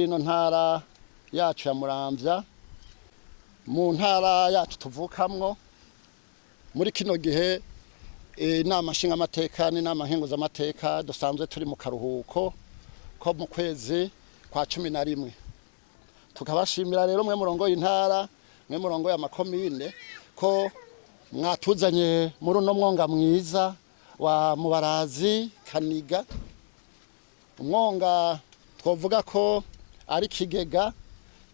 muri ino ntara yacu ya Muramvya, mu ntara yacu tuvukamwo. Muri kino gihe Inama Nshingamateka n'Inama Nkenguzamateka dusanzwe turi mu karuhuko ko mu kwezi kwa 11. Tukabashimira rero mwe murongoye intara, mwe murongoye amakomine ko mwatuzanye muri uno mwonga mwiza wa Mubarazi Kaniga. Umwonga twovuga ko ari kigega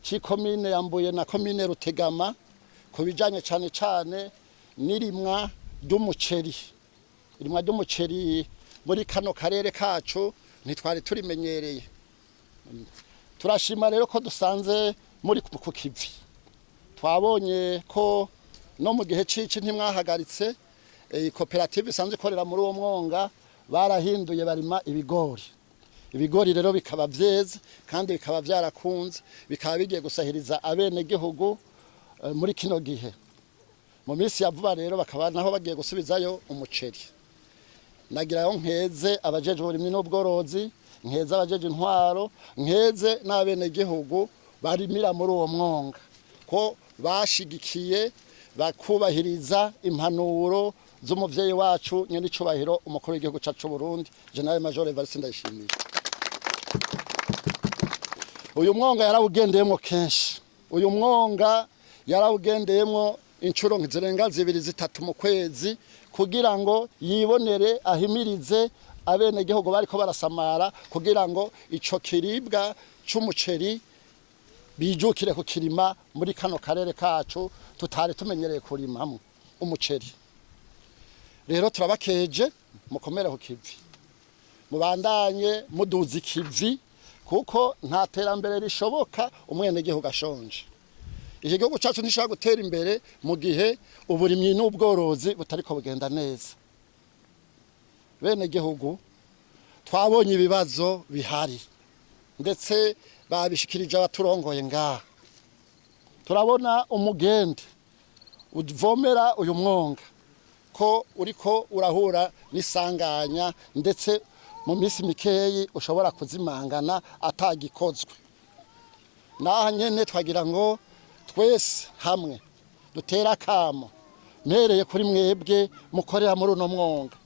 c'ikomine Yambuye na komine Rutegama kubijanye cane cane nirimwa ry'umuceri. Irimwa ry'umuceri muri kano karere kacu ntitwari turimenyereye. Turashima rero ko dusanze muri ku kivi. Twabonye ko no mu gihe cici ntimwahagaritse koperative isanzwe ikorera muri uwo mwonga barahinduye barima ibigori. Ibigori rero bikaba vyeze kandi bikaba vyarakunze, bikaba bigiye gusahiriza abene gihugu muri kino gihe. Mu minsi ya vuba rero bakaba naho bagiye gusubizayo umuceri. Nagirayo nkeze abajeje uburimyi n'ubworozi, nkeze abajeje intwaro, nkeze n'abene gihugu barimira muri uwo mwonga ko bashigikiye bakubahiriza impanuro z'umuvyeyi wacu nyene icubahiro umukuru w'igihugu cacu Burundi General Major Evariste Ndayishimiye. Uyu mwonga yarawugendeyemo kenshi. Uyu mwonga yarawugendeyemo incuro zirenga 2-3 mu kwezi kugira ngo yibonere ahimirize abene gihugu bariko barasamara kugira ngo ico kiribwa c'umuceri bijukire kukirima muri kano karere kacu tutari tumenyereye kurimamo umuceri. Rero turabakeje mukomere ku kivi, mubandanye muduza ikivi kuko nta terambere rishoboka umwene gihugu ashonje. Iki gihugu cacu ntishaka gutera imbere mu gihe uburimyi n'ubworozi butariko bugenda neza. Bene gihugu twabonye ibibazo bihari ndetse babishikirije abaturongoye ngaha. Turabona umugende uvomera uyu mwonga ko uriko urahura n'isanganya ndetse mu minsi mikeyi ushobora kuzimangana atagikozwe. Naha nyene twagira ngo twese hamwe dutera akamo, mpereye kuri mwebwe mukorera muri uno mwonga,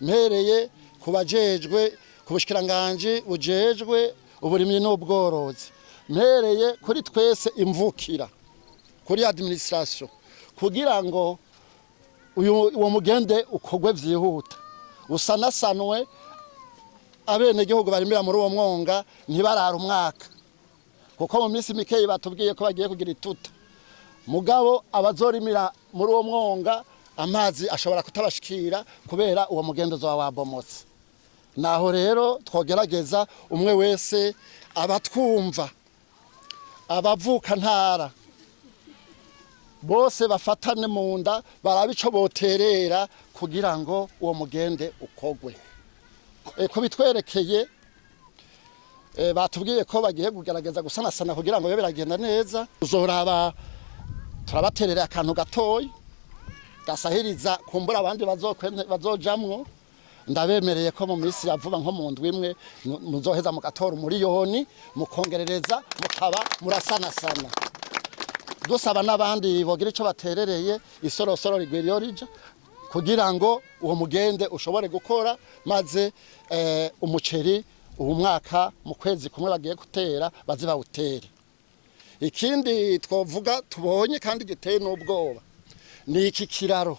mpereye kubajejwe kubushikiranganje bujejwe uburimyi n'ubworozi, mpereye kuri twese imvukira kuri administration kugira ngo uwo mugende ukogwe vyihuta usanasanwe abene gihugu barimira muri uwo mwonga ntibarara umwaka kuko mu minsi mikeyi batubwiye ko bagiye kugira ituta. Mugabo abazorimira muri uwo mwonga amazi ashobora kutabashikira kubera uwo mugendo zo wabomotse. Naho rero twogerageza umwe wese abatwumva abavuka ntara bose bafatane mu nda barabico boterera kugira ngo uwo mugende ukogwe. Kubitwerekeye batubwiye ko bagiye kugerageza gusanasana kugira ngo biragenda neza. Uzoraba turabaterera akantu gatoyi gasahiriza kumbura abandi bazojamwo. Ndabemereye ko mu minsi ya vuba nko mu ndwi imwe muzoheza mu gatora umuriyoni mukongerereza mukaba murasanasana. Dusaba n'abandi bogira ico baterereye isorosoro rigwiriyo rija kugira ngo uwo mugende ushobore gukora maze umuceri uwo mwaka mu kwezi kumwe bagiye gutera bazi bawutere. Ikindi twovuga tubonye kandi giteye n'ubwoba ni iki kiraro.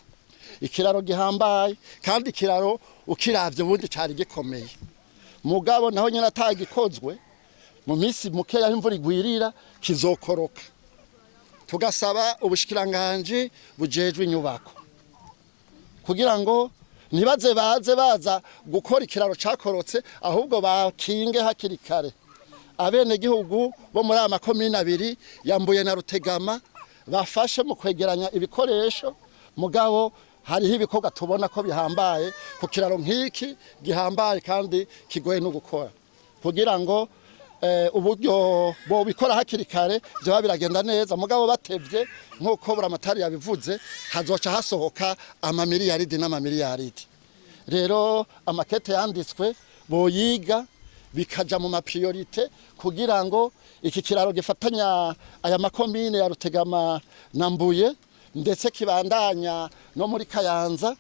Ikiraro gihambaye kandi kiraro ukiravye ubundi cari gikomeye. Mugabo naho nyina atagikozwe mu minsi mukeya imvura igwirira kizokoroka. Tugasaba ubushikiranganje bujejwe inyubako kugira ngo nibaze baza gukora ikiraro cakorotse ahubwo bakinge hakiri kare. Abene gihugu bo muri amakomine 2 Yambuye na Rutegama bafashe mu kwegeranya ibikoresho. Mugabo hariho ibikorwa tubona ko bihambaye ku kiraro nk'iki gihambaye kandi kigoye no gukora kugira ngo uburyo bo bikora hakiri kare byo biragenda neza. Mugabo batevye nkuko buramatari yabivuze hazoca hasohoka amamiliyaridi n'amamiliyaridi. Rero amakete yanditswe boyiga bikaja mu mapriorite kugira ngo iki kiraro gifatanya aya makomine ya Rutegama na Mbuye ndetse kibandanya no muri Kayanza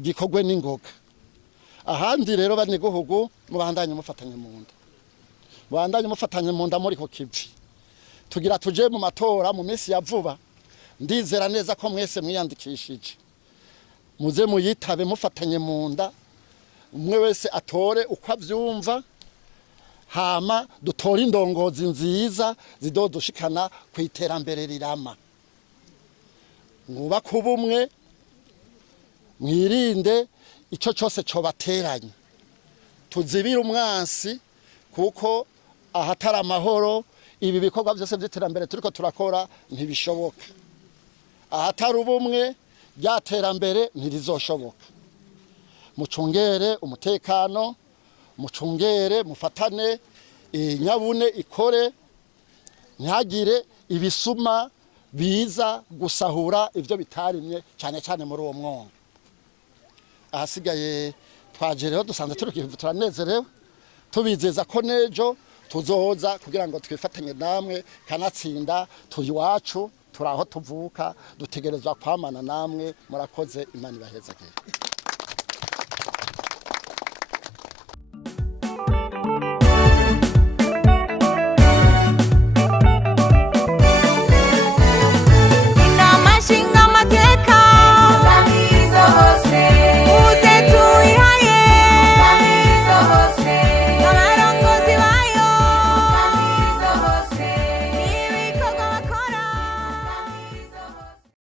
gikogwe n'ingoga. Ahandi rero baniguhugu mubandanye mufatanye mu nda muri ko kivi tugira tuje mu matora mu minsi ya vuba. Ndizera neza ko mwese mwiyandikishije muze muyitabe mufatanye mu nda, umwe wese atore uko avyumva, hama dutore indongozi nziza zidodushikana ku iterambere rirama. Mwubake ubumwe, mwirinde ico cyose cobateranye, tuzibire umwansi, kuko ahatari amahoro ibi bikorwa byose by'iterambere turiko turakora ntibishoboka. Ahatari ubumwe ryaterambere ntirizoshoboka. Mucungere umutekano, mucungere mufatane, nyabune ikore, ntihagire ibisuma biza gusahura ivyo bitarimye cyane cyane muri uwo mwongo. Ahasigaye twaje rero dusanze turanezerewe, tubizeza ko nejo tuzoza kugira ngo twifatanye namwe, kanatsinda turi iwacu, turaho tuvuka, dutegerezwa kwamana namwe. Murakoze, Imana ibahezagire.